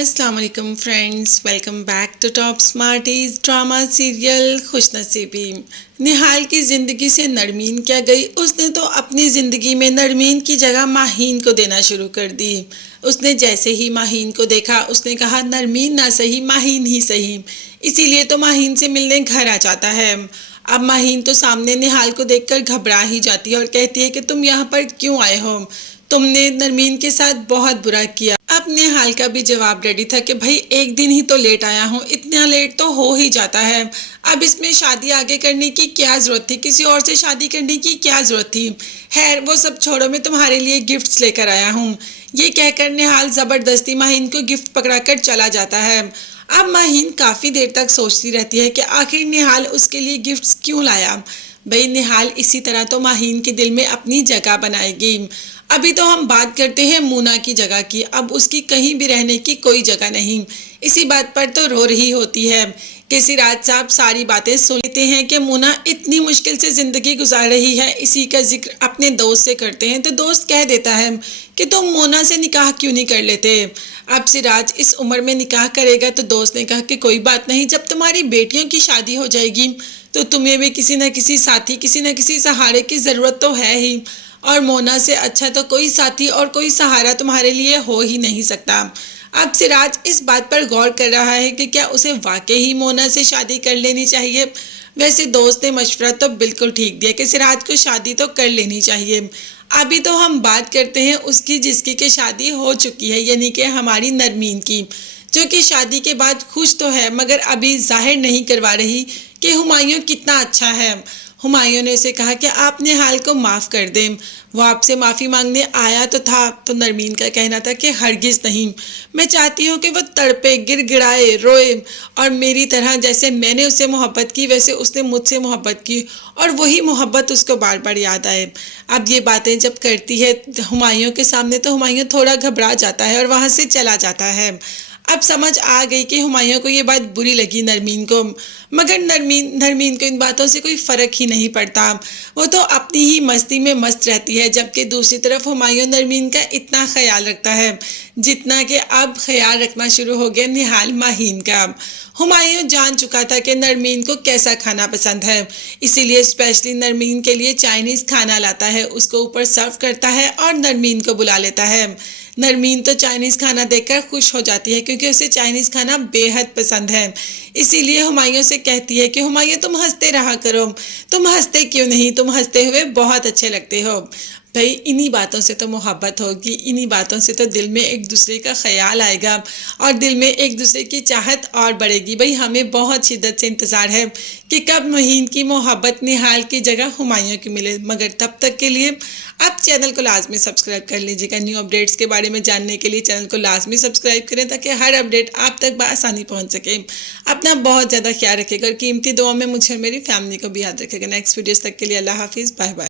अस्सलाम वालेकुम friends, welcome back to Top Smarties drama serial Khushnaseebi. Nihal की ज़िंदगी से नरमीन क्या गई, उसने तो अपनी ज़िंदगी में नरमीन की जगह माहीन को देना शुरू कर दी। उसने जैसे ही माहीन को देखा उसने कहा नरमीन ना सही माहीन ही सही, इसीलिए तो माहीन से मिलने घर आ जाता है। अब माहीन तो सामने निहाल को देखकर घबरा ही जाती है और कहती है कि तुम यहाँ पर क्यों आए हो, तुमने नरमीन के साथ बहुत बुरा किया। अब निहाल का भी जवाब रेडी था कि भाई एक दिन ही तो लेट आया हूँ, इतना लेट तो हो ही जाता है। अब इसमें शादी आगे करने की क्या जरूरत थी, किसी और से शादी करने की क्या जरूरत थी। खैर वो सब छोड़ो, मैं तुम्हारे लिए गिफ्ट्स लेकर आया हूँ। ये कहकर निहाल जबरदस्ती माहीन को गिफ्ट पकड़ाकर चला जाता है। अब माहीन काफी देर तक सोचती रहती है कि आखिर निहाल उसके लिए गिफ्ट्स क्यों लाया। भाई निहाल इसी तरह तो माहीन के दिल में अपनी जगह बनाएगी। अभी तो हम बात करते हैं मूना की जगह की, अब उसकी कहीं भी रहने की कोई जगह नहीं। इसी बात पर तो रो रही होती है कि सिराज साहब सारी बातें सुन लेते हैं कि मूना इतनी मुश्किल से जिंदगी गुजार रही है। इसी का जिक्र अपने दोस्त से करते हैं तो दोस्त कह देता है कि तुम मोना से निकाह क्यों नहीं कर लेते। अब सिराज इस उम्र में निकाह करेगा तो दोस्त ने कहा कि कोई बात नहीं, जब तुम्हारी बेटियों की शादी हो जाएगी तो तुम्हें भी किसी न किसी साथी किसी न किसी सहारे की ज़रूरत तो है ही, और मोना से अच्छा तो कोई साथी और कोई सहारा तुम्हारे लिए हो ही नहीं सकता। अब सिराज इस बात पर गौर कर रहा है कि क्या उसे वाकई ही मोना से शादी कर लेनी चाहिए। वैसे दोस्त ने मशवरा तो बिल्कुल ठीक दिया कि सिराज को शादी तो कर लेनी चाहिए। अभी तो हम बात करते हैं उसकी जिसकी के शादी हो चुकी है, यानी कि हमारी नरमीन की, जो कि शादी के बाद खुश तो है मगर अभी जाहिर नहीं करवा रही कि हुमायूं कितना अच्छा है। हुमायूं ने उसे कहा कि आप निहाल को माफ़ कर दें, वो आपसे माफ़ी मांगने आया तो था। तो नरमीन का कहना था कि हरगिज़ नहीं, मैं चाहती हूँ कि वो तड़पे गिड़गिड़ाए रोए और मेरी तरह जैसे मैंने उससे मोहब्बत की वैसे उसने मुझसे मोहब्बत की और वही मोहब्बत उसको बार बार याद आए। अब ये बातें जब करती है हुमायूं के सामने तो हुमायूं थोड़ा घबरा जाता है और वहाँ से चला जाता है। अब समझ आ गई कि हुमायूं को ये बात बुरी लगी नरमीन को, मगर नरमीन को इन बातों से कोई फ़र्क ही नहीं पड़ता। वो तो अपनी ही मस्ती में मस्त रहती है, जबकि दूसरी तरफ हुमायूं नरमीन का इतना ख्याल रखता है जितना कि अब ख्याल रखना शुरू हो गया निहाल माहीन का। हुमायूं जान चुका था कि नरमीन को कैसा खाना पसंद है, इसीलिए स्पेशली नरमीन के लिए चाइनीज़ खाना लाता है, उसको ऊपर सर्व करता है और नरमीन को बुला लेता है। नरमीन तो चाइनीज़ खाना देखकर खुश हो जाती है क्योंकि उसे चाइनीज़ खाना बेहद पसंद है। इसीलिए हुमायूं से कहती है कि हुमायूं तुम हंसते रहा करो, तुम हंसते क्यों नहीं, तुम हंसते हुए बहुत अच्छे लगते हो। भाई इन्हीं बातों से तो मोहब्बत होगी, इन्हीं बातों से तो दिल में एक दूसरे का ख्याल आएगा और दिल में एक दूसरे की चाहत और बढ़ेगी। भाई हमें बहुत शिद्दत से इंतज़ार है कि कब माहीन की मोहब्बत निहाल की जगह हुमायूं की मिले, मगर तब तक के लिए आप चैनल को लाजमी सब्सक्राइब कर लीजिएगा। न्यू अपडेट्स के बारे में जानने के लिए चैनल को लाजमी सब्सक्राइब करें ताकि हर अपडेट आप तक बआसानी पहुँच सके। अपना बहुत ज़्यादा ख्याल रखिएगा और कीमती दुआ में मुझे और मेरी फैमिली को भी याद रखिएगा। नेक्स्ट वीडियोज़ तक के लिए अल्लाह हाफिज़, बाय बाय।